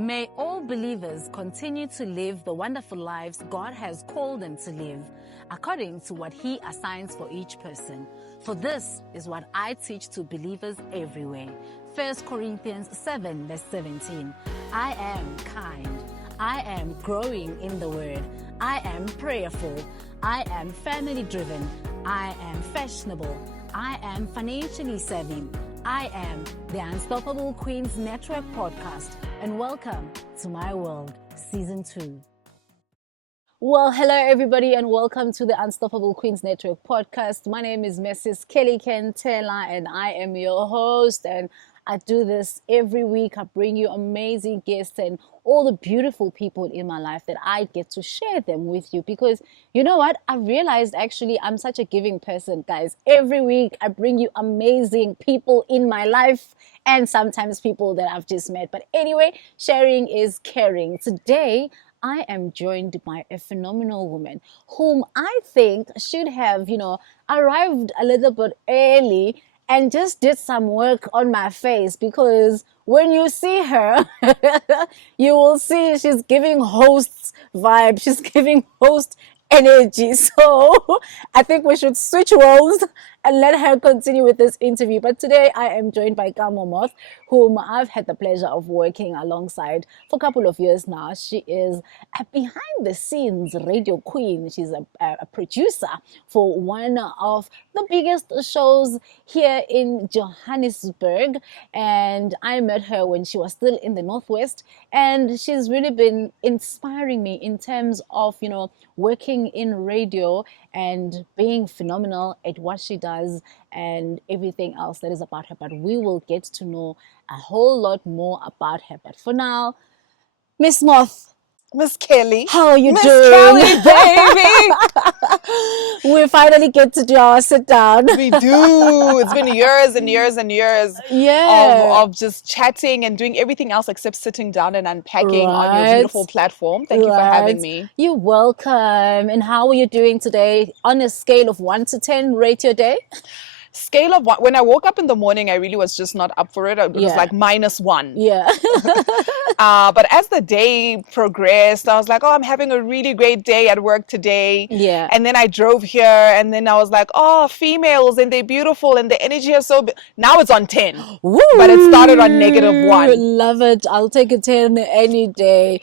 May all believers continue to live the wonderful lives God has called them to live, according to what He assigns for each person. For this is what I teach to believers everywhere. 1 Corinthians 7 verse 17. I am kind. I am growing in the Word. I am prayerful. I am family driven. I am fashionable. I am financially savvy. I am the Unstoppable Queens Network podcast, and welcome to my world, season 2. Well, hello everybody, and welcome to the Unstoppable Queens Network podcast. My name is Mrs. Kelly Kentela, and I am your host, and I do this every week. I bring you amazing guests and all the beautiful people in my life that I get to share them with you, because you know what? I realized actually I'm such a giving person, guys. Every week I bring you amazing people in my life, and sometimes people that I've just met. But anyway, sharing is caring. Today, I am joined by a phenomenal woman whom I think should have, arrived a little bit early and just did some work on my face, because when you see her, you will see she's giving host vibe. She's giving host energy. So I think we should switch roles and let her continue with this interview. But today I am joined by Kamo Moth, whom I've had the pleasure of working alongside for a couple of years now. She is a behind the scenes radio queen. She's a producer for one of the biggest shows here in Johannesburg. And I met her when she was still in the Northwest. And she's really been inspiring me in terms of, working in radio and being phenomenal at what she does and everything else that is about her. But we will get to know a whole lot more about her. But for now, Miss Moth. Miss Kelly. How are you Miss doing? Kelly, baby. We finally get to do our sit down. We do. It's been years and years and years of just chatting and doing everything else except sitting down and unpacking on your beautiful platform. Thank you for having me. You're welcome. And how are you doing today? On a scale of 1 to 10, rate your day. Scale of 1. When I woke up in the morning, I really was just not up for it. It was like -1. Yeah. But as the day progressed, I was like, I'm having a really great day at work today. Yeah. And then I drove here, and then I was like, females, and they're beautiful, and the energy is so... Now it's on 10. Woo! But it started on -1. Love it. I'll take a 10 any day.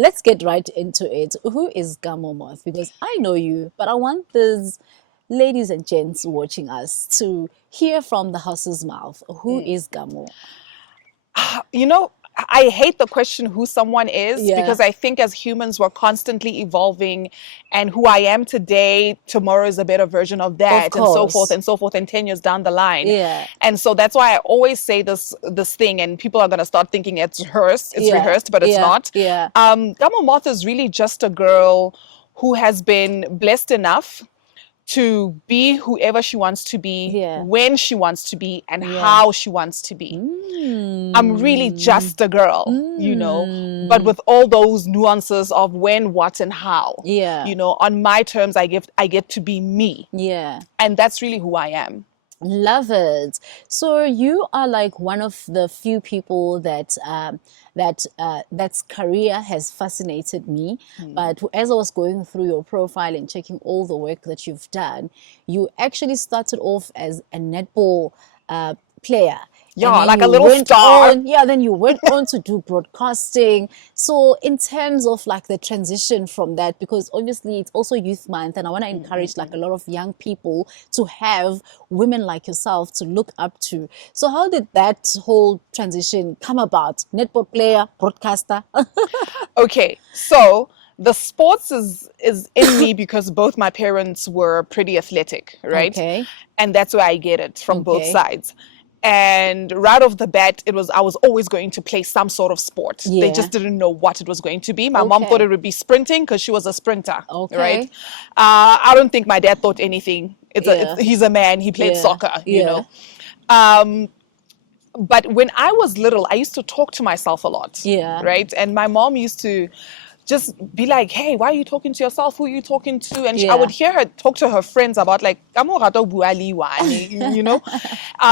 Let's get right into it. Who is Kamo Moth? Because I know you, but I want this... ladies and gents watching us to hear from the horse's mouth. Who is Kamo? I hate the question who someone is, because I think as humans we're constantly evolving, and who I am today, tomorrow is a better version of that, and so forth and so forth, and 10 years down the line. Yeah. And so that's why I always say this thing, and people are going to start thinking it's rehearsed, but it's not. Yeah. Kamo Moth is really just a girl who has been blessed enough to be whoever she wants to be, when she wants to be, and how she wants to be. I'm really just a girl, but with all those nuances of when, what, and how. Yeah. On my terms, I get to be me. Yeah. And that's really who I am. Love it. So you are like one of the few people that's career has fascinated me. But as I was going through your profile and checking all the work that you've done, you actually started off as a netball player. Yeah, like a little star. Then you went on to do broadcasting. So in terms of like the transition from that, because obviously it's also Youth Month, and I want to encourage like a lot of young people to have women like yourself to look up to. So how did that whole transition come about? Netball player, broadcaster? Okay, so the sports is in me because both my parents were pretty athletic, right? Okay. And that's where I get it from both sides. And right off the bat, I was always going to play some sort of sport. Yeah. They just didn't know what it was going to be. My mom thought it would be sprinting because she was a sprinter, right? I don't think my dad thought anything. He's a man. He played soccer, you know. But when I was little, I used to talk to myself a lot, right? And my mom used to just be like, hey, why are you talking to yourself? Who are you talking to? And I would hear her talk to her friends about like, you know,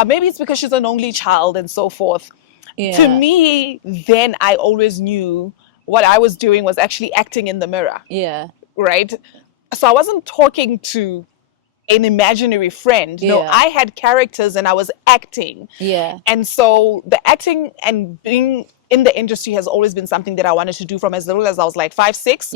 maybe it's because she's an only child and so forth. To me, then I always knew what I was doing was actually acting in the mirror. Right? So I wasn't talking to an imaginary friend. No, I had characters and I was acting. And so the acting and being in the industry has always been something that I wanted to do from as little as I was like 5, 6.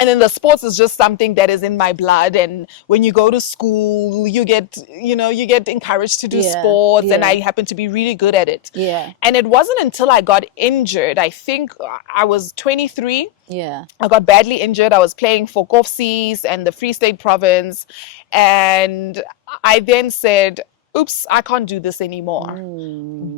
And then the sports is just something that is in my blood. And when you go to school, you get encouraged to do sports. And I happen to be really good at it. And it wasn't until I got injured, I think I was 23. I got badly injured. I was playing for Kofsis and the Free State Province. And I then said, oops, I can't do this anymore.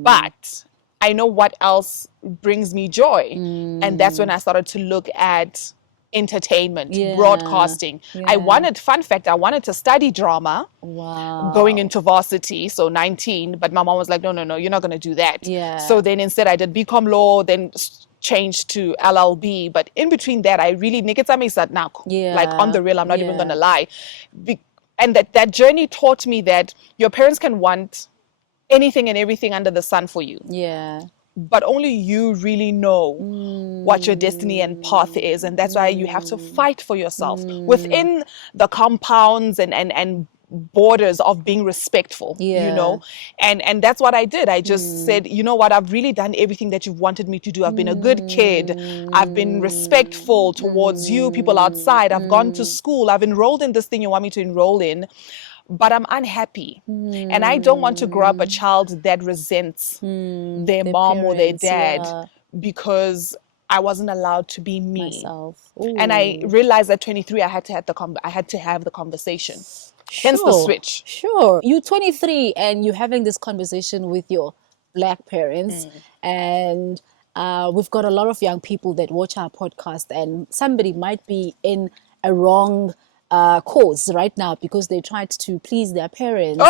But I know what else brings me joy. And that's when I started to look at entertainment, broadcasting. I wanted to study drama going into varsity, so 19, but my mom was like, no, you're not going to do that. So then instead I did BCom law, then changed to LLB, but in between that I really like on the real, I'm not even going to lie. And that journey taught me that your parents can want anything and everything under the sun for you. But only you really know what your destiny and path is. And that's why you have to fight for yourself within the compounds and borders of being respectful, you know. And that's what I did. I just said, you know what, I've really done everything that you've wanted me to do. I've been a good kid. I've been respectful towards you, people outside. I've gone to school. I've enrolled in this thing you want me to enroll in. But I'm unhappy. And I don't want to grow up a child that resents their mom parents, or their dad because I wasn't allowed to be me. And I realized at 23, I had to have the conversation. Hence the switch. You're 23 and you're having this conversation with your Black parents. And we've got a lot of young people that watch our podcast, and somebody might be in a wrong cause right now because they tried to please their parents.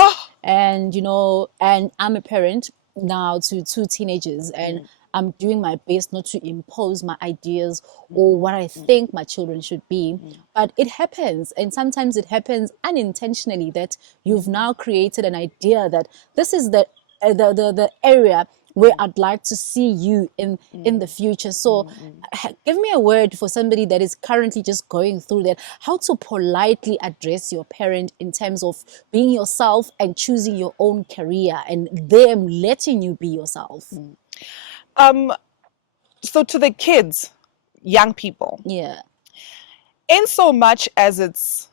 And and I'm a parent now to 2 teenagers, and I'm doing my best not to impose my ideas or what I think my children should be. But it happens, and sometimes it happens unintentionally, that you've now created an idea that this is the area where I'd like to see you in the future. So give me a word for somebody that is currently just going through that, how to politely address your parent in terms of being yourself and choosing your own career and them letting you be yourself. So to the kids, young people, in so much as it's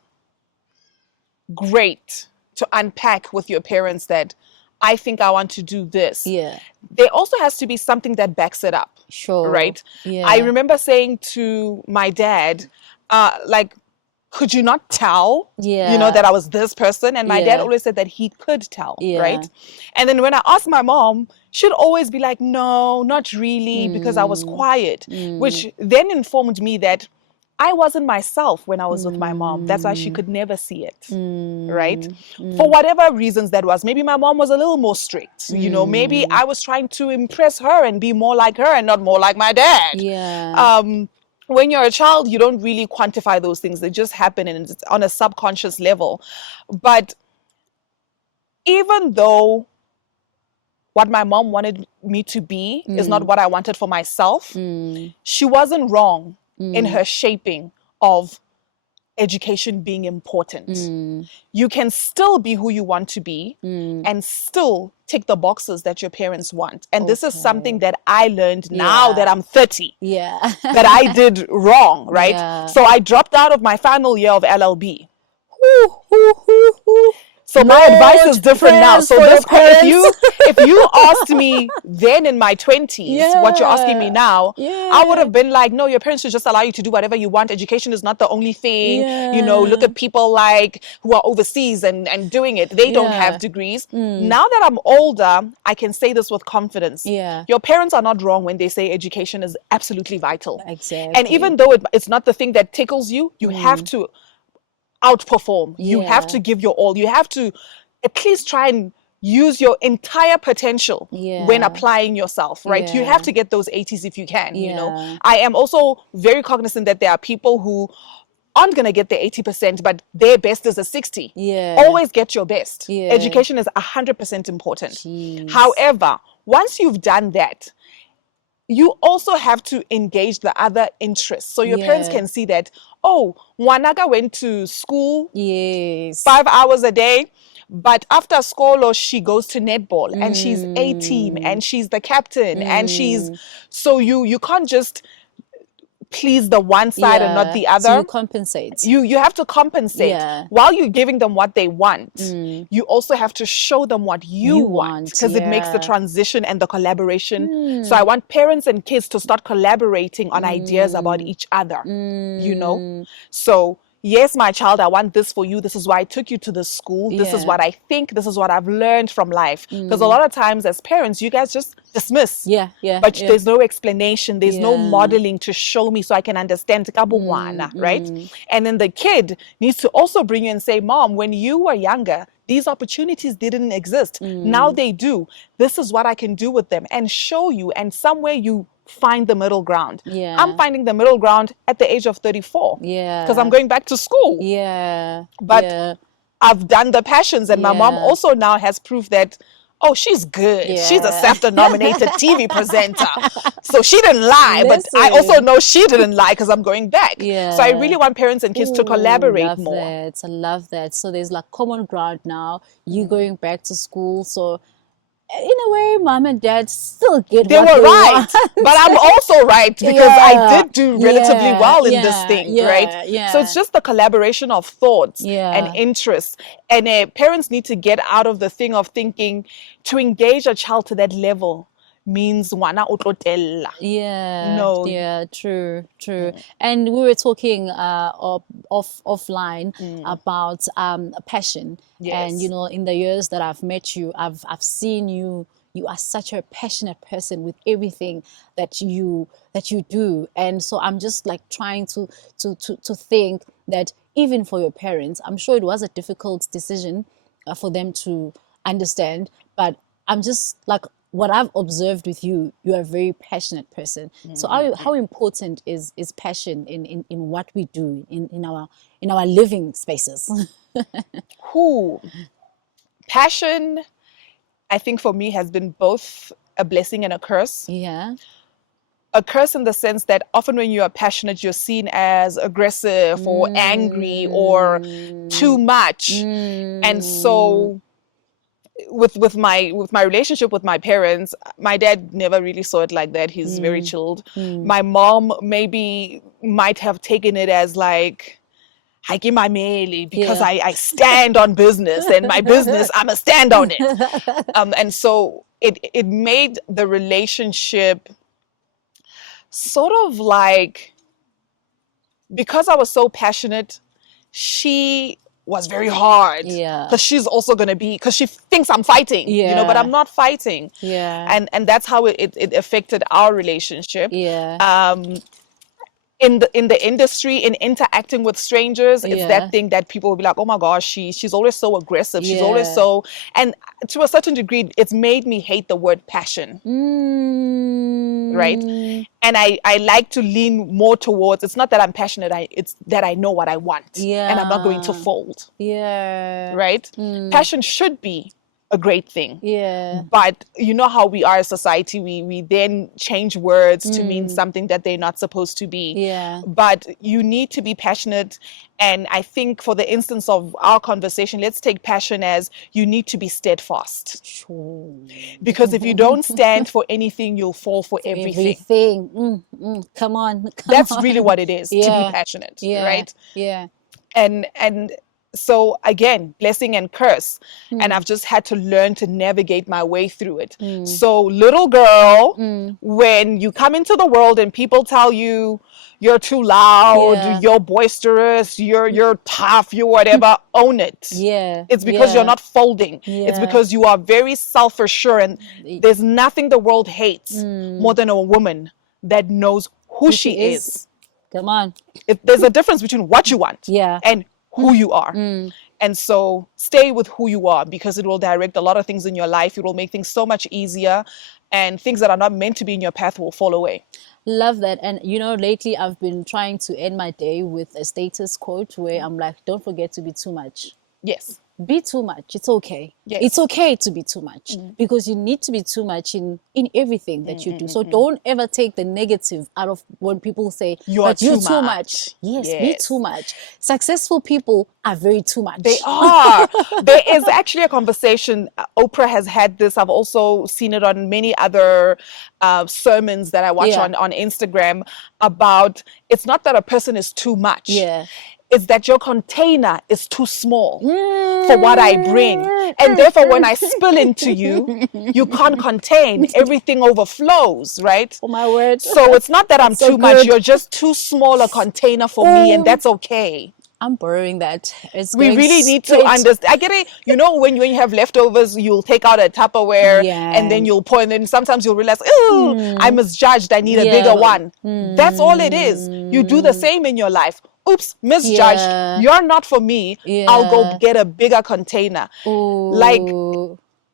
great to unpack with your parents that I think I want to do this. There also has to be something that backs it up. Right? I remember saying to my dad, could you not tell, that I was this person? And my dad always said that he could tell, right? And then when I asked my mom, she'd always be like, no, not really, because I was quiet, which then informed me that I wasn't myself when I was with my mom. That's why she could never see it, right? For whatever reasons that was. Maybe my mom was a little more strict. Maybe I was trying to impress her and be more like her and not more like my dad. When you're a child, you don't really quantify those things. They just happen, and it's on a subconscious level. But even though what my mom wanted me to be is not what I wanted for myself, she wasn't wrong in her shaping of education being important. You can still be who you want to be and still tick the boxes that your parents want. And this is something that I learned now that I'm 30 that I did wrong, right? So I dropped out of my final year of LLB. So my advice is different now. So if you asked me then in my 20s what you're asking me now, I would have been like, no, your parents should just allow you to do whatever you want. Education is not the only thing. Look at people who are overseas and doing it. They don't have degrees. Now that I'm older, I can say this with confidence. Your parents are not wrong when they say education is absolutely vital. And even though it's not the thing that tickles you, you have to outperform. You have to give your all. You have to at least try and use your entire potential when applying yourself, right? You have to get those 80s if you can, I am also very cognizant that there are people who aren't going to get the 80%, but their best is a 60. Always get your best. Education is 100% important. However, once you've done that, you also have to engage the other interests. So your parents can see that, oh, Wanaka went to school 5 hours a day, but after school, or she goes to netball and she's A team and she's the captain and she's, so you can't just please the one side and not the other. So you compensate. You have to compensate. While you're giving them what they want, you also have to show them what you want, because it makes the transition and the collaboration. So I want parents and kids to start collaborating on ideas about each other, you know. So yes, my child, I want this for you. This is why I took you to the school. This is what I think. This is what I've learned from life. Because a lot of times as parents, you guys just dismiss. But there's no explanation. There's no modeling to show me so I can understand. Right? And then the kid needs to also bring you and say, Mom, when you were younger, these opportunities didn't exist. Now they do. This is what I can do with them, and show you. And somewhere you find the middle ground. I'm finding the middle ground at the age of 34. Because I'm going back to school. But I've done the passions, and my mom also now has proof that, oh, she's good. She's a SAFTA nominated TV presenter. So she didn't lie, but I also know she didn't lie because I'm going back. So I really want parents and kids to collaborate more. I love that. So there's like common ground now. You going back to school. So in a way, mom and dad still get they what were they right, want. but I'm also right because I did do relatively well in this thing, right? So it's just the collaboration of thoughts and interests, and parents need to get out of the thing of thinking to engage a child to that level means wana utlotella. True. And we were talking offline about passion. And you know, in the years that I've met you, I've seen you are such a passionate person with everything that you do. And so I'm just like trying to think that even for your parents, I'm sure it was a difficult decision for them to understand, but I'm just like, what I've observed with you, you're a very passionate person. So how important is passion in what we do in our living spaces? Passion, I think for me, has been both a blessing and a curse. A curse in the sense that often when you are passionate, you're seen as aggressive or angry or too much. And so with my relationship with my parents, my dad never really saw it like that. He's very chilled. My mom might have taken it as like, because I stand on business, and my business, I'm a stand on it. And so it made the relationship sort of like, because I was so passionate, she was very hard, because she's also going to be, because she thinks I'm fighting, you know, but I'm not fighting. And that's how it affected our relationship. In the industry, in interacting with strangers, it's that thing that people will be like, oh my gosh, she's always so aggressive. She's always so, and to a certain degree, it's made me hate the word passion. Right? And I like to lean more towards, it's not that I'm passionate, it's that I know what I want. And I'm not going to fold. Right? Passion should be a great thing. But you know how we are as society, we then change words to mean something that they're not supposed to be. But you need to be passionate. And I think for the instance of our conversation, let's take passion as you need to be steadfast. Because if you don't stand for anything, you'll fall for everything. Come on. That's really what it is, to be passionate, right? And so again, blessing and curse. And I've just had to learn to navigate my way through it. So little girl, when you come into the world and people tell you you're too loud, you're boisterous, you're tough, you're whatever, own it. It's because you're not folding. It's because you are very self-assured, and there's nothing the world hates more than a woman that knows who she is. Come on. There's a difference between what you want and who you are. And so stay with who you are, because it will direct a lot of things in your life. It will make things so much easier, and things that are not meant to be in your path will fall away. Love that. And you know, lately I've been trying to end my day with a status quote where I'm like, don't forget to be too much. Yes. be too much. It's okay. Yes. It's okay to be too much, because you need to be too much in everything that you do. So don't ever take the negative out of when people say, you're too much. much. Yes, be too much. Successful people are very too much. They are. There is actually a conversation. Oprah has had this. I've also seen it on many other sermons that I watch on Instagram, about it's not that a person is too much. Yeah. It's that your container is too small for what I bring. And therefore, when I spill into you, you can't contain. Everything overflows, right? Oh, my word. So it's not that I'm too much. You're just too small a container for me, and that's okay. I'm borrowing that. We really need to understand. I get it. You know, when you have leftovers, you'll take out a Tupperware and then you'll pour, and then sometimes you'll realize, oh, I misjudged. I need a bigger one. That's all it is. You do the same in your life. Oops, misjudged. You're not for me. I'll go get a bigger container. Ooh. Like,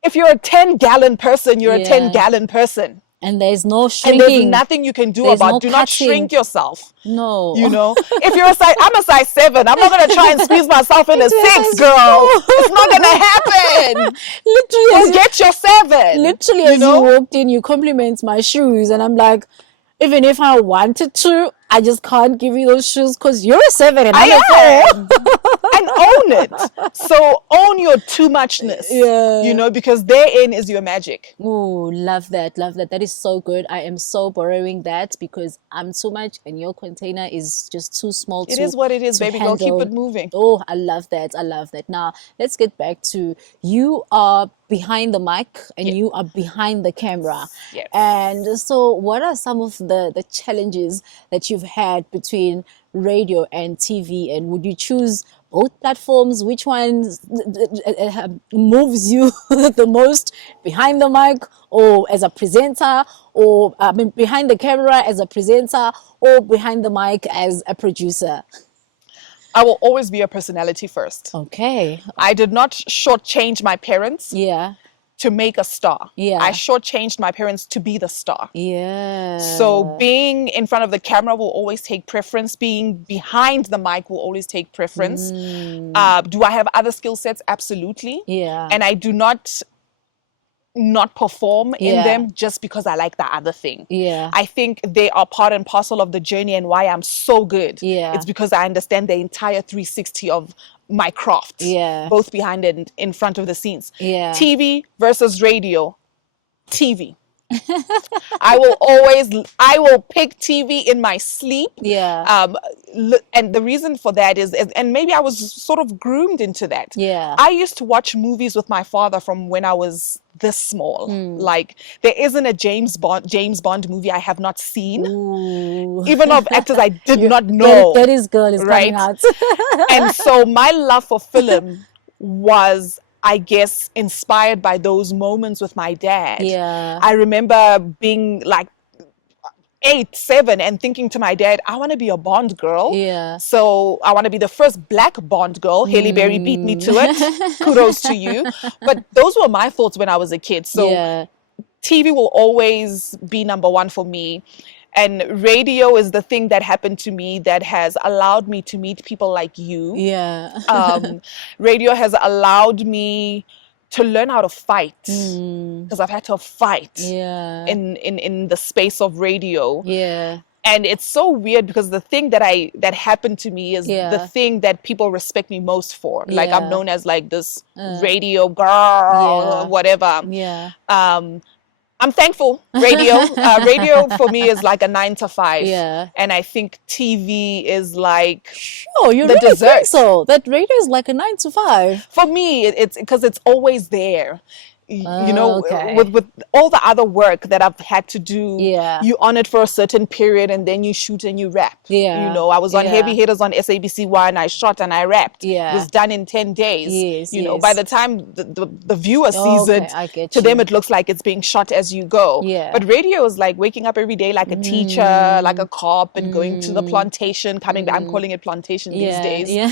if you're a 10-gallon person, you're a 10-gallon person. And there's no shrinking. And there's nothing you can do about it. Do not shrink yourself. No. You know, if you're a size, I'm a size 7. I'm not going to try and squeeze myself in a 6, girl. It's not going to happen. Literally. Get your 7. Literally, as you walked in, you compliment my shoes. And I'm like, even if I wanted to, I just can't give you those shoes because you're a 7 and I'm a 4. And own it. So own your too muchness. You know, because therein is your magic. Oh, love that. Love that. That is so good. I am so borrowing that because I'm too much and your container is just too small. It is what it is, baby. Go keep it moving. Oh, I love that. I love that. Now, let's get back to you are behind the mic and you are behind the camera. Yes. And so what are some of the challenges that you've had between radio and TV, and would you choose both platforms? Which one moves you the most, behind the mic or as a presenter, or behind the camera as a presenter, or behind the mic as a producer? I will always be a personality first. Okay. I did not shortchange my parents. Yeah. To make a star. Yeah. I shortchanged my parents to be the star. Yeah. So being in front of the camera will always take preference. Being behind the mic will always take preference. Do I have other skill sets? Absolutely. Yeah. And I do not perform in them just because I like the other thing. Yeah. I think they are part and parcel of the journey, and why I'm so good. Yeah. It's because I understand the entire 360 of my craft. Yeah. Both behind and in front of the scenes. Yeah. TV versus radio. TV. I will pick TV in my sleep. Yeah. And the reason for that is, and maybe I was sort of groomed into that. Yeah. I used to watch movies with my father from when I was this small. Like, there isn't a James Bond movie I have not seen. Ooh. Even of actors I did not know. That is girl is coming out. And so my love for film was, I guess, inspired by those moments with my dad. Yeah. I remember being like 8, 7 and thinking to my dad, I want to be a Bond girl. Yeah. So I want to be the first black Bond girl. Halle Berry beat me to it. Kudos to you. But those were my thoughts when I was a kid. So TV will always be number one for me. And radio is the thing that happened to me that has allowed me to meet people like you. Yeah. Radio has allowed me to learn how to fight, because I've had to fight in the space of radio. Yeah. And it's so weird because the thing that happened to me is the thing that people respect me most for. Like, I'm known as like this radio girl, whatever. Yeah. I'm thankful. Radio for me is like a 9 to 5. Yeah. And I think TV is like you the really dessert. think so? That radio is like a 9 to 5. For me, it's because it's always there. You know, okay. with all the other work that I've had to do, you on it for a certain period and then you shoot and you rap. Yeah. You know, I was on Heavy Hitters on SABC 1, I shot and I rapped. Yeah. It was done in 10 days. Yes, you know, by the time the viewer sees it, to them it looks like it's being shot as you go. Yeah. But radio is like waking up every day like a teacher, like a cop, and going to the plantation, coming back. I'm calling it plantation these days. Yeah.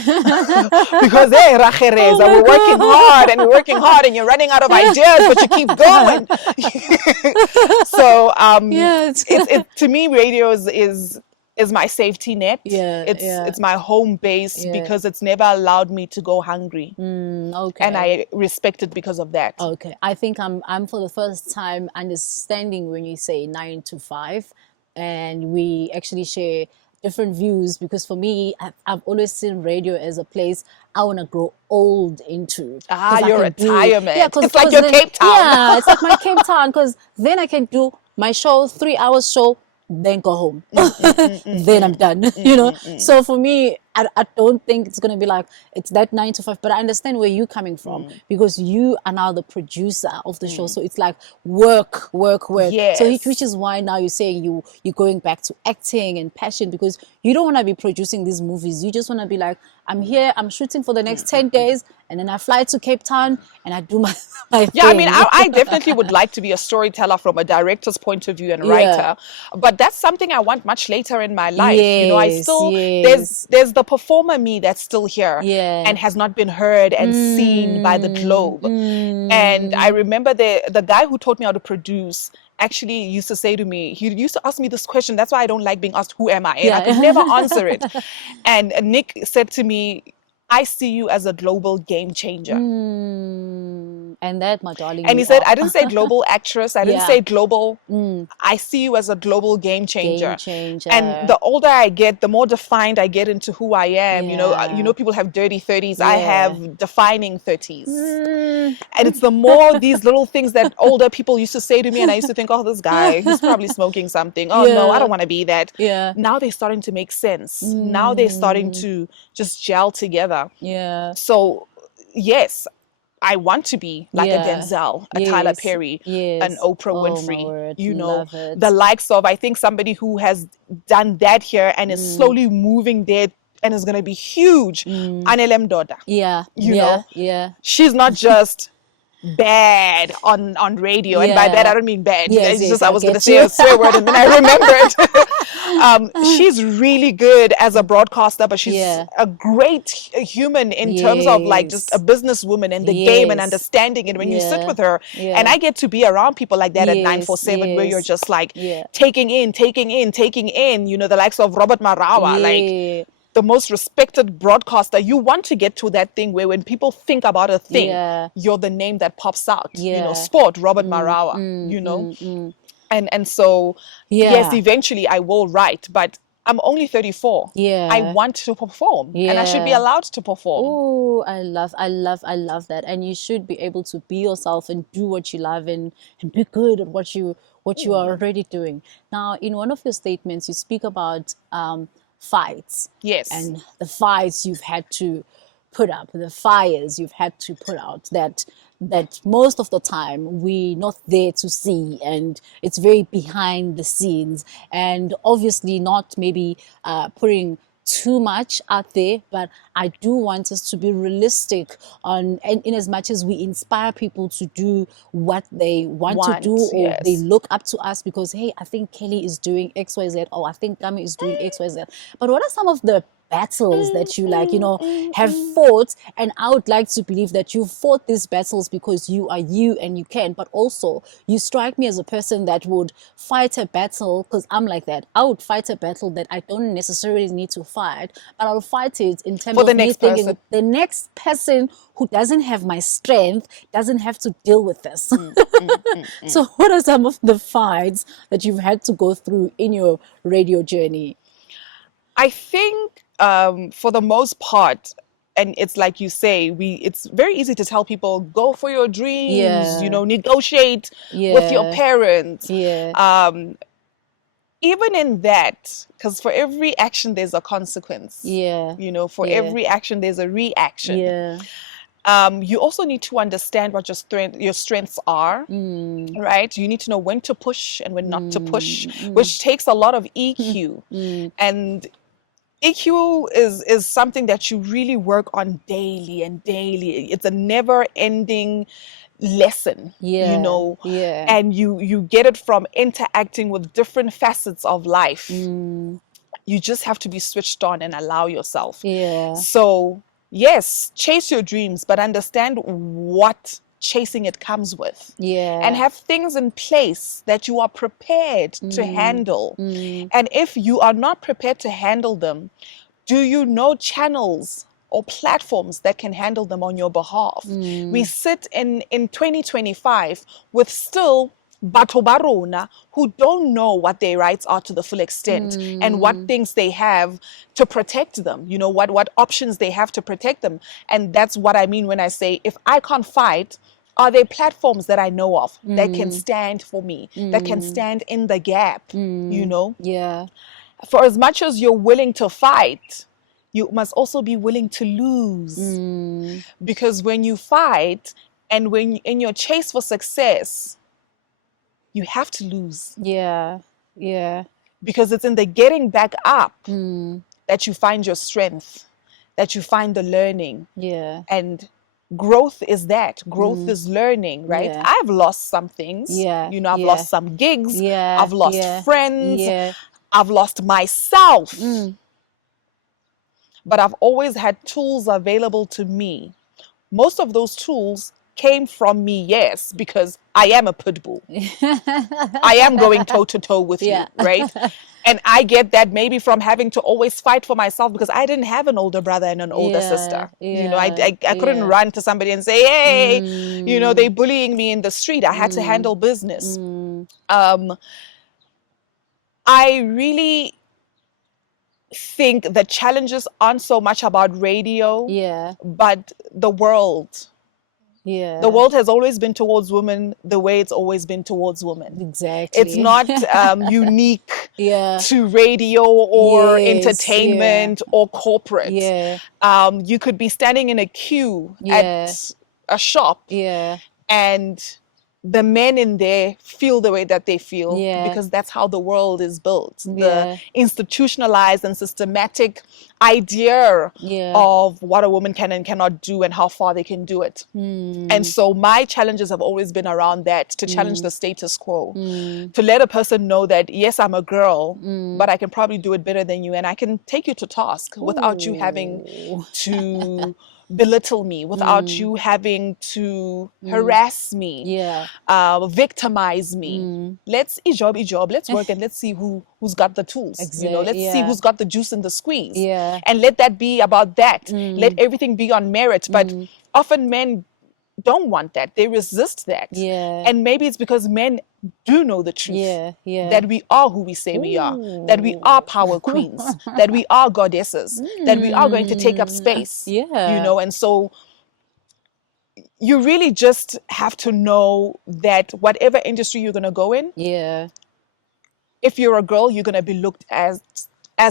Because hey, rajeres, we're working hard and we're working hard and you're running out of ideas, but you keep going. So to me, radio is is my safety net. It's my home base because it's never allowed me to go hungry. Okay. And I respect it because of that. Okay. I think I'm for the first time understanding when you say 9 to 5, and we actually share different views, because for me, I've always seen radio as a place I want to grow old into. Your retirement. It's like your then, Cape Town. Yeah, it's like my Cape Town, because then I can do my show, 3 hour show, then go home. Then I'm done, you know. So for me, I don't think it's going to be like it's that 9 to 5, but I understand where you're coming from, because you are now the producer of the show. So it's like work. Yes. So which is why now you're saying you're going back to acting and passion, because you don't want to be producing these movies. You just want to be like, I'm here, I'm shooting for the next 10 days, and then I fly to Cape Town and I do my thing. Yeah, I mean, I definitely would like to be a storyteller from a director's point of view and writer, but that's something I want much later in my life. You know, I still, there's the performer me that's still here and has not been heard and seen by the globe. And I remember the guy who taught me how to produce actually used to say to me, he used to ask me this question. That's why I don't like being asked, who am I? And I could never answer it. And Nick said to me, I see you as a global game changer. And that, my darling. And he said, I didn't say global actress. I didn't say global. I see you as a global game changer. And the older I get, the more defined I get into who I am. You know, people have dirty 30s. I have defining 30s. And it's the more these little things that older people used to say to me, and I used to think, oh, this guy, he's probably smoking something. Oh, no, I don't want to be that. Now they're starting to make sense. Now they're starting to just gel together. So, yes, I want to be like a Denzel, a Tyler Perry, an Oprah Winfrey, you know, the likes of, I think, somebody who has done that here and is slowly moving there and is going to be huge. Anelem Doda. You know, she's not just bad on radio, and by bad I don't mean bad. It's just I was going to say a swear word and then I remembered. She's really good as a broadcaster, but she's a great human in terms of like just a businesswoman and the game and understanding it. When you sit with her, and I get to be around people like that at 947, where you're just like taking in, you know, the likes of Robert Marawa, like the most respected broadcaster. You want to get to that thing where when people think about a thing, you're the name that pops out. You know, sport, Robert Marawa, you know. And so, yes, eventually I will write, but I'm only 34. I want to perform and I should be allowed to perform. Oh, I love that. And you should be able to be yourself and do what you love and be good at what you are already doing. Now, in one of your statements, you speak about fights. And the fights you've had to put up, the fires you've had to put out, that most of the time we're not there to see, and it's very behind the scenes, and obviously not maybe putting too much out there, but I do want us to be realistic and in as much as we inspire people to do what they want to do, or they look up to us because, hey, I think Kelly is doing XYZ, or I think Kami is doing XYZ. But what are some of the battles that you have fought? And I would like to believe that you fought these battles because you are you and you can, but also you strike me as a person that would fight a battle, because I'm like that. I would fight a battle that I don't necessarily need to fight, but I'll fight it in terms of me thinking the next person who doesn't have my strength doesn't have to deal with this. So what are some of the fights that you've had to go through in your radio journey? I think for the most part, and it's like you say, it's very easy to tell people, go for your dreams, you know, negotiate with your parents. Even in that, because for every action there's a consequence. You know, for every action there's a reaction. You also need to understand what your strengths are, right? You need to know when to push and when not to push, which takes a lot of EQ. And EQ is something that you really work on daily and daily. It's a never-ending lesson, you know, and you get it from interacting with different facets of life. You just have to be switched on and allow yourself. So yes, chase your dreams, but understand what chasing it comes with. Yeah. And have things in place that you are prepared to handle. And if you are not prepared to handle them, do you know channels or platforms that can handle them on your behalf? We sit in 2025 with still batho ba rona who don't know what their rights are to the full extent and what things they have to protect them, you know, what options they have to protect them. And that's what I mean when I say, if I can't fight, are there platforms that I know of that can stand for me, that can stand in the gap, you know? Yeah. For as much as you're willing to fight, you must also be willing to lose. Because when you fight and when in your chase for success, you have to lose. Yeah. Yeah. Because it's in the getting back up that you find your strength, that you find the learning. Yeah. And growth is that. Growth is learning, right? Yeah. I've lost some things. Yeah. You know, I've Yeah. lost some gigs. Yeah. I've lost Yeah. friends. Yeah. I've lost myself. But I've always had tools available to me. Most of those tools came from me, yes, because I am a pit bull. I am going toe to toe with Yeah. you, right? And I get that maybe from having to always fight for myself because I didn't have an older brother and an older sister. You know, I couldn't run to somebody and say, hey, you know, they're bullying me in the street. I had to handle business. I really think the challenges aren't so much about radio, but the world. Yeah. The world has always been towards women the way it's always been towards women. Exactly. It's not unique to radio or entertainment or corporate. You could be standing in a queue at a shop and the men in there feel the way that they feel because that's how the world is built. The institutionalized and systematic idea of what a woman can and cannot do and how far they can do it. And so my challenges have always been around that, to challenge the status quo, to let a person know that, yes, I'm a girl, but I can probably do it better than you and I can take you to task without you having to belittle me, without you having to harass me, victimize me. Let's job. Let's work and let's see who's got the tools. You know, let's see who's got the juice in the squeeze. And let that be about that. Let everything be on merit. But often men don't want that. They resist that. And maybe it's because men do know the truth. That we are who we say we are. That we are power queens. That we are goddesses. That we are going to take up space. You know, and so you really just have to know that whatever industry you're going to go in, if you're a girl, you're going to be looked as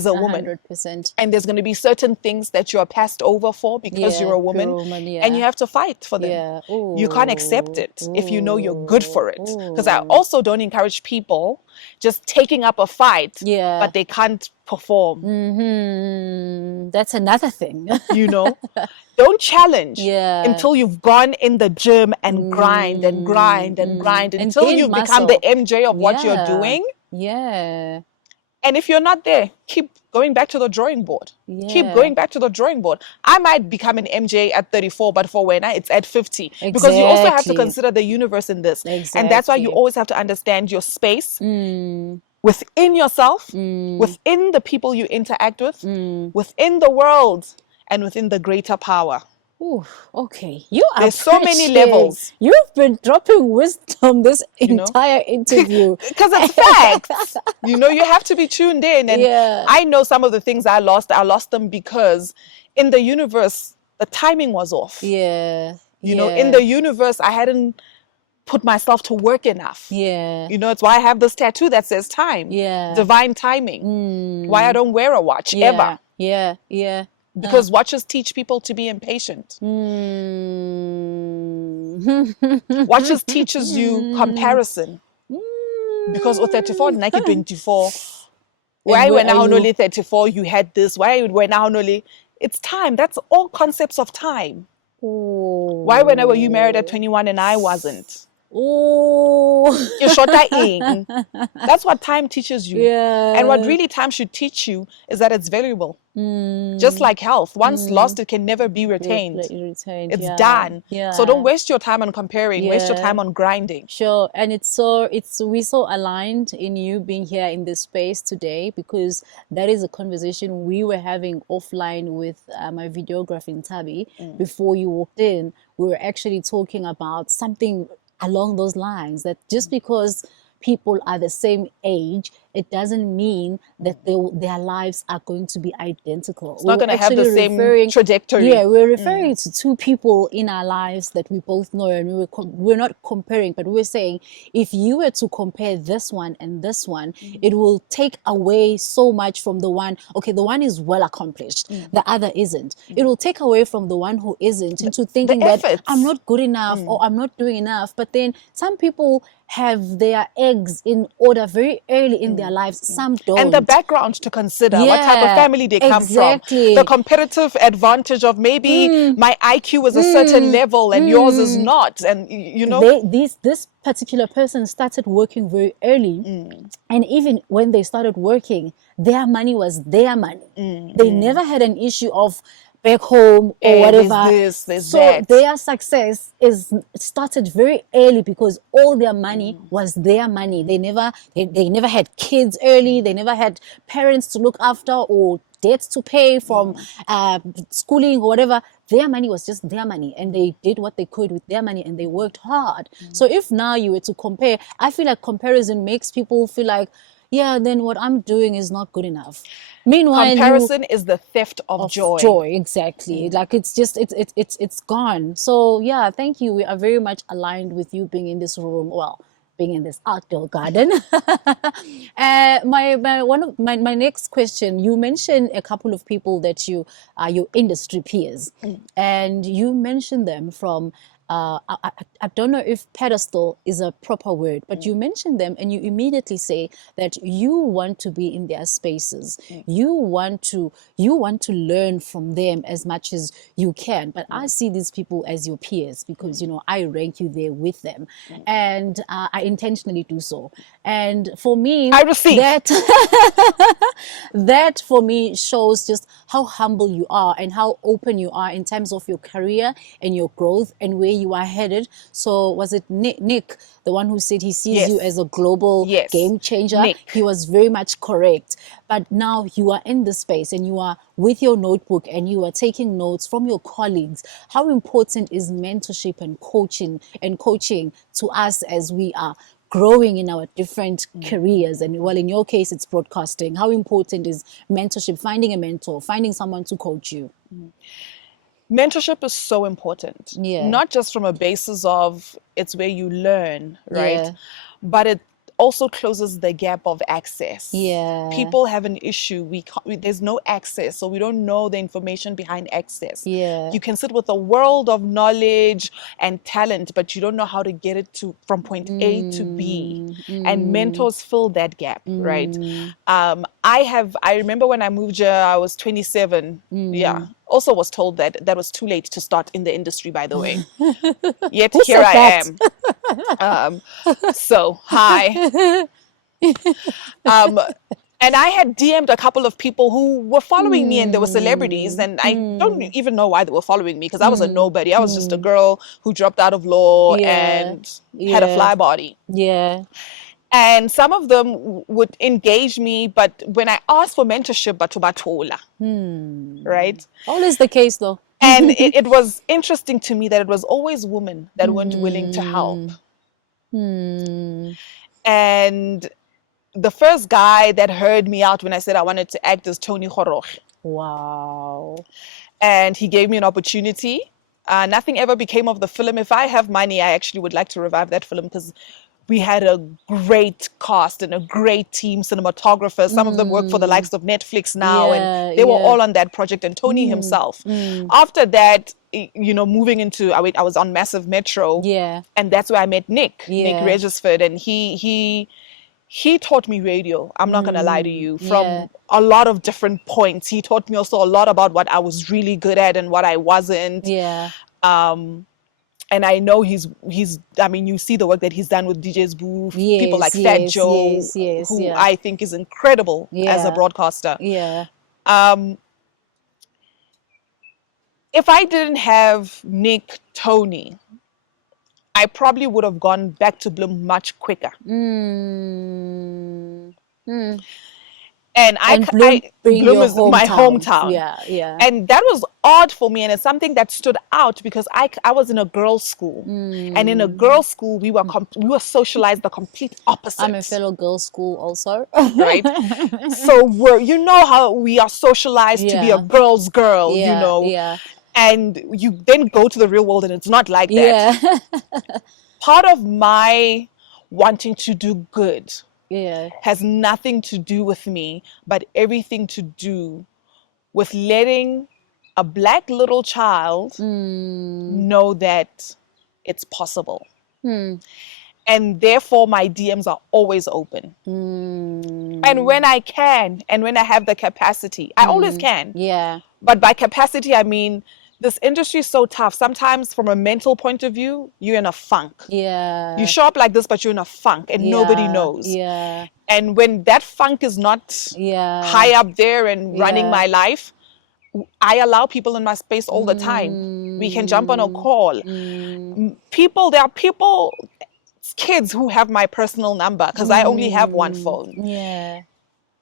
a woman. 100%. And there's going to be certain things that you're passed over for because you're a woman, and you have to fight for them. You can't accept it if you know you're good for it. Because I also don't encourage people just taking up a fight, but they can't perform. That's another thing. You know, don't challenge until you've gone in the gym and grind and grind and grind until you've become the MJ of what you're doing. And if you're not there, keep going back to the drawing board. Keep going back to the drawing board. I might become an MJ at 34, but for when it's at 50. Because you also have to consider the universe in this. And that's why you always have to understand your space within yourself, within the people you interact with, within the world, and within the greater power. Ooh, okay. There's so many levels. You've been dropping wisdom this entire interview. Because it's facts. You know, you have to be tuned in. And I know some of the things I lost them because in the universe, the timing was off. You know, in the universe, I hadn't put myself to work enough. You know, it's why I have this tattoo that says time. Divine timing. Why I don't wear a watch ever. Because watches teach people to be impatient. Watches teaches you comparison. Because with 34, Nike 24. Why when I only 34, you had this? Why when I only? It's time. That's all concepts of time. Why when were you married at 21 and I wasn't? Oh. You're shorter in. That's what time teaches you. Yeah. And what really time should teach you is that it's valuable. Just like health. Once lost, it can never be retained. It's done. Yeah. So don't waste your time on comparing. Waste your Yeah. time on grinding. Sure. And we're so aligned in you being here in this space today, because that is a conversation we were having offline with my videographer in Tabi before you walked in. We were actually talking about something along those lines, that just because people are the same age, it doesn't mean that their lives are going to be identical. It's not going to have the same trajectory. Yeah, we're referring to two people in our lives that we both know, and we're not comparing, but we're saying if you were to compare this one and this one, it will take away so much from the one. Okay, the one is well accomplished, the other isn't. It will take away from the one who isn't into thinking that I'm not good enough or I'm not doing enough. But then some people have their eggs in order very early in their lives. Some don't. And the background to consider, what type of family they come from. The competitive advantage of maybe my IQ is a certain level and yours is not. And you know, this particular person started working very early. And even when they started working, their money was their money. They never had an issue of back home or whatever. There's so that. Their success started very early because all their money was their money. They never had kids early. They never had parents to look after or debts to pay from schooling or whatever. Their money was just their money, and they did what they could with their money, and they worked hard. So if now you were to compare, I feel like comparison makes people feel like, yeah, then what I'm doing is not good enough. Meanwhile, comparison is the theft of joy. Joy, exactly. Like it's just it's gone. So yeah, thank you. We are very much aligned with you being in this room. Well, being in this outdoor garden. My next question. You mentioned a couple of people that you are your industry peers, and you mentioned them from. I don't know if pedestal is a proper word, but you mention them and you immediately say that you want to be in their spaces. You want to learn from them as much as you can. But I see these people as your peers because, you know, I rank you there with them. And I intentionally do so. And for me, I receive. That for me shows just how humble you are and how open you are in terms of your career and your growth and where you are headed. So was it Nick, the one who said he sees you as a global game changer? Nick. He was very much correct. But now you are in the space and you are with your notebook and you are taking notes from your colleagues. How important is mentorship and coaching to us as we are growing in our different careers? And well, in your case, it's broadcasting. How important is mentorship, finding a mentor, finding someone to coach you? Mentorship is so important. Not just from a basis of it's where you learn, right? But it also closes the gap of access. People have an issue. There's no access, so we don't know the information behind access. You can sit with a world of knowledge and talent, but you don't know how to get it from point A to B. And mentors fill that gap, right? I remember when I moved here, I was 27. Also was told that was too late to start in the industry, by the way. Yet here I am. So, hi. And I had DM'd a couple of people who were following me and they were celebrities. And I don't even know why they were following me because I was a nobody. I was just a girl who dropped out of law and had a fly body. And some of them would engage me, but when I asked for mentorship, right? Always the case, though. And it was interesting to me that it was always women that weren't willing to help. And the first guy that heard me out when I said I wanted to act is Tony Khoroge. Wow. And he gave me an opportunity. Nothing ever became of the film. If I have money, I actually would like to revive that film because we had a great cast and a great team, cinematographers. Some of them work for the likes of Netflix now, and they were all on that project. And Tony himself. After that, you know, moving into, I was on Massive Metro, and that's where I met Nick Regisford, and he taught me radio. I'm not gonna lie to you, from a lot of different points. He taught me also a lot about what I was really good at and what I wasn't. And I know he's I mean, you see the work that he's done with DJ's Booth, people like Fat Joe, who I think is incredible as a broadcaster. Yeah. If I didn't have Nick, Tony, I probably would have gone back to Bloom much quicker. And Bloom is my hometown. Yeah. And that was odd for me, and it's something that stood out because I was in a girls' school, and in a girls' school we were socialized the complete opposite. I'm a fellow girls' school also, right? So you know how we are socialized to be a girl's girl, you know. Yeah. And you then go to the real world and it's not like that. Yeah. Part of my wanting to do good has nothing to do with me, but everything to do with letting a black little child know that it's possible. And therefore my DMs are always open. And when I can, and when I have the capacity, I always can. Yeah. But by capacity, I mean, this industry is so tough. Sometimes from a mental point of view, you're in a funk. Yeah. You show up like this, but you're in a funk and nobody knows. Yeah. And when that funk is not high up there and running my life, I allow people in my space all the time. We can jump on a call. There are kids who have my personal number because I only have one phone. Yeah.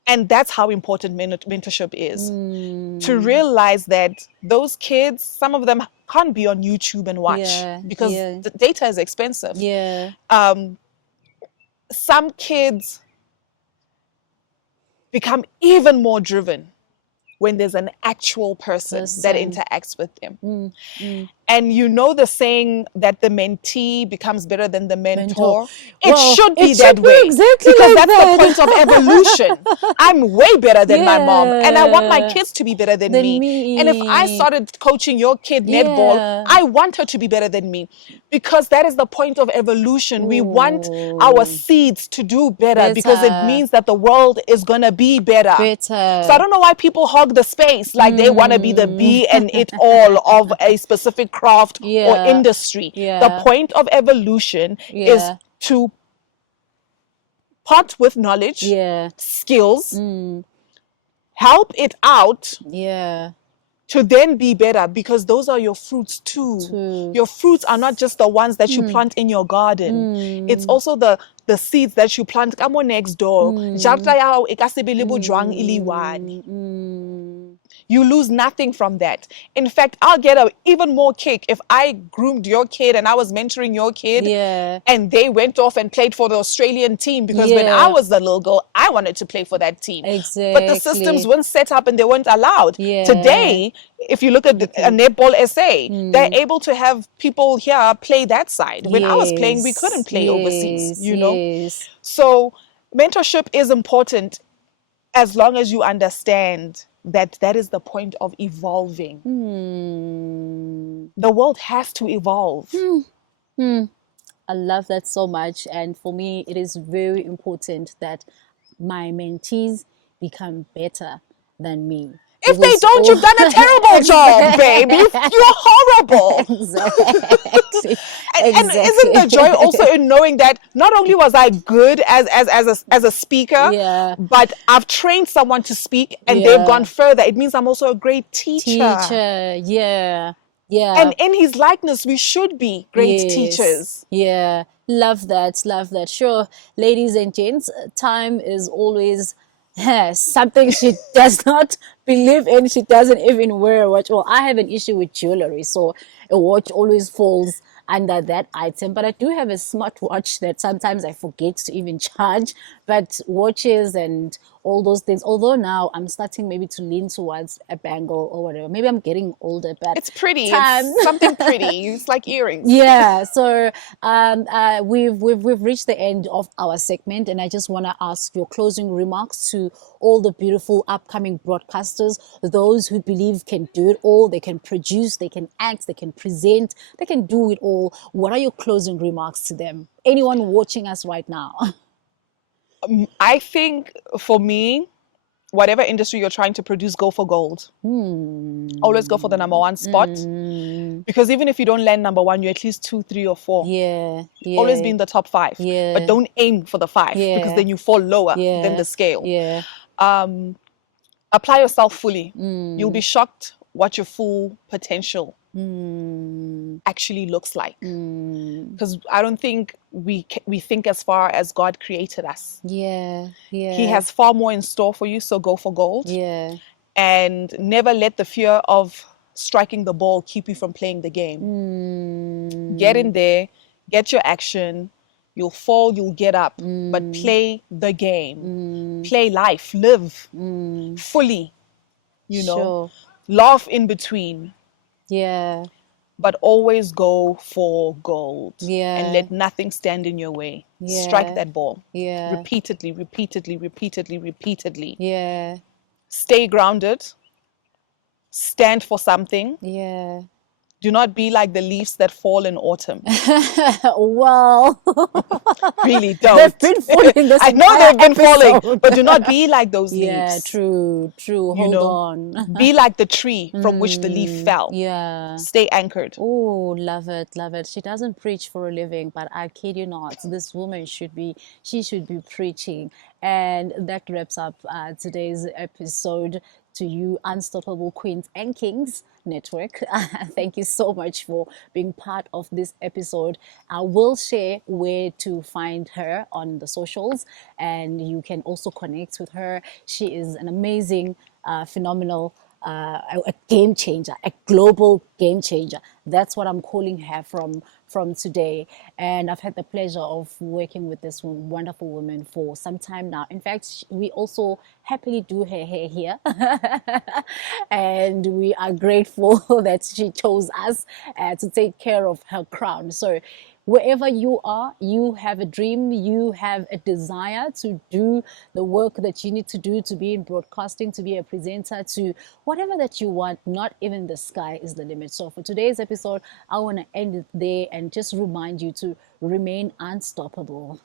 And that's how important mentorship is. To realize that those kids, some of them can't be on YouTube and watch because the data is expensive. Yeah. Some kids become even more driven when there's an actual person that interacts with them. And you know the saying that the mentee becomes better than the mentor? It should be that way. Exactly because that's the point of evolution. I'm way better than my mom. And I want my kids to be better than me. And if I started coaching your kid netball, I want her to be better than me. Because that is the point of evolution. We want our seeds to do better because it means that the world is going to be better. So I don't know why people hog the space like they want to be the be and it all of a specific craft or industry. The point of evolution is to part with knowledge, skills, help it out to then be better, because those are your fruits too. Your fruits are not just the ones that you plant in your garden. It's also the seeds that you plant kamo next door. You lose nothing from that. In fact, I'll get an even more kick if I groomed your kid and I was mentoring your kid and they went off and played for the Australian team, because when I was the little girl, I wanted to play for that team. Exactly. But the systems weren't set up and they weren't allowed. Today, if you look at a netball SA, they're able to have people here play that side. When I was playing, we couldn't play overseas, you know? So mentorship is important as long as you understand that is the point of evolving. The world has to evolve. I love that so much. And for me, it is very important that my mentees become better than me. If they don't, you've done a terrible job, babe. You're horrible. Exactly. And isn't the joy also in knowing that not only was I good as a speaker, but I've trained someone to speak and they've gone further. It means I'm also a great teacher. Yeah. And in his likeness, we should be great teachers. Yeah. Love that. Sure. Ladies and gents, time is always something she does not believe in. She doesn't even wear a watch. Well, I have an issue with jewelry, so a watch always falls under that item. But I do have a smartwatch that sometimes I forget to even charge. But watches and all those things, although now I'm starting maybe to lean towards a bangle or whatever. Maybe I'm getting older, but it's pretty. It's something pretty. It's like earrings. Yeah. So we've reached the end of our segment, and I just want to ask your closing remarks to all the beautiful upcoming broadcasters, those who believe can do it all. They can produce, they can act, they can present, they can do it all. What are your closing remarks to them? Anyone watching us right now? I think for me, whatever industry you're trying to produce, go for gold. Always go for the number one spot. Because even if you don't land number one, you're at least 2, 3, or 4. Always be in the top 5. But don't aim for the 5 because then you fall lower than the scale. Apply yourself fully. You'll be shocked what your full potential actually looks like. Because I don't think we think as far as God created us. He has far more in store for you, so go for gold. And never let the fear of striking the ball keep you from playing the game. Get in there, get your action. You'll fall, you'll get up, but play the game. Play life, live fully, you know. Laugh in between. But always go for gold. And let nothing stand in your way. Strike that ball. Repeatedly, repeatedly, repeatedly, repeatedly. Stay grounded. Stand for something. Do not be like the leaves that fall in autumn. Well, really don't. They've been falling this I know they've been episode. falling, but do not be like those leaves. Yeah, true. Hold on. Be like the tree from which the leaf fell. Stay anchored. Oh, love it. She doesn't preach for a living, but I kid you not, this woman should be preaching. And that wraps up today's episode. To you, Unstoppable Queens and Kings Network. Thank you so much for being part of this episode. I will share where to find her on the socials, and you can also connect with her. She is an amazing, phenomenal, a game changer, a global game changer. That's what I'm calling her from today. And I've had the pleasure of working with this wonderful woman for some time now. In fact, we also happily do her hair here. And we are grateful that she chose us to take care of her crown. So wherever you are, you have a dream, you have a desire to do the work that you need to do, to be in broadcasting, to be a presenter, to whatever that you want. Not even the sky is the limit. So for today's episode, I want to end it there and just remind you to remain unstoppable.